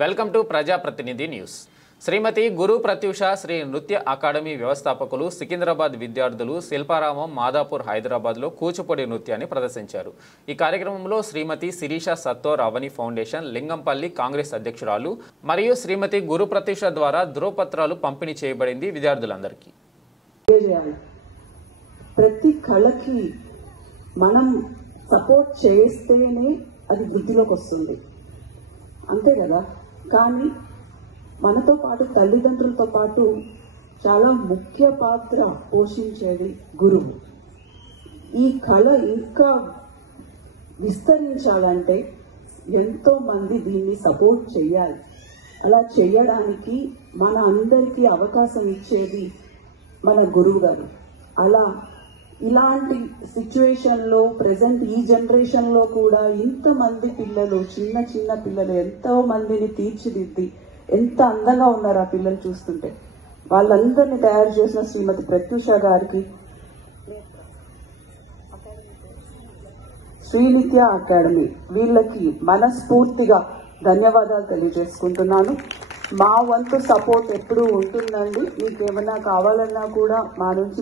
Welcome to ప్రజాప్రతినిధి news. శ్రీమతి గురు ప్రత్యూష శ్రీ నృత్య academy వ్యవస్థాపకులు సికింద్రాబాద్ విద్యార్థులు శిల్పారామం మాదాపూర్ హైదరాబాద్లో కూచిపూడి నృత్యాన్ని ప్రదర్శించారు. ఈ కార్యక్రమంలో శ్రీమతి శిరీష సత్తోర్ అవని ఫౌండేషన్ లింగంపల్లి కాంగ్రెస్ అధ్యక్షురాలు మరియు శ్రీమతి గురు ప్రత్యూష ద్వారా ధ్రువపత్రాలు పంపిణీ చేయబడింది విద్యార్థులందరికీ. ప్రతి కళకి మనం సపోర్ట్ చేస్తేనే అది వృద్ధిలోకి వస్తుంది, అంతే కదా. కానీ మనతో పాటు తల్లిదండ్రులతో పాటు చాలా ముఖ్య పాత్ర పోషించేది గురువు. ఈ కళ ఇంకా విస్తరించాలంటే ఎంతో మంది దీన్ని సపోర్ట్ చేయాలి. అలా చేయడానికి మన అందరికీ అవకాశం ఇచ్చేది మన గురువు గారు. అలా ఇలాంటి సిచ్యువేషన్ లో ప్రెసెంట్ ఈ జనరేషన్ లో కూడా ఇంతమంది పిల్లలు, చిన్న చిన్న పిల్లలు ఎంతో మందిని తీర్చిదిద్ది ఎంత అందంగా ఉన్నారు ఆ పిల్లలు చూస్తుంటే. వాళ్ళందరినీ తయారు చేసిన శ్రీమతి ప్రత్యూష గారికి, శ్రీనిత్య అకాడమీ వీళ్ళకి మనస్ఫూర్తిగా ధన్యవాదాలు తెలియజేసుకుంటున్నాను. మా వంతు సపోర్ట్ ఎప్పుడూ ఉంటుందండి. మీకేమైనా కావాలన్నా కూడా మా నుంచి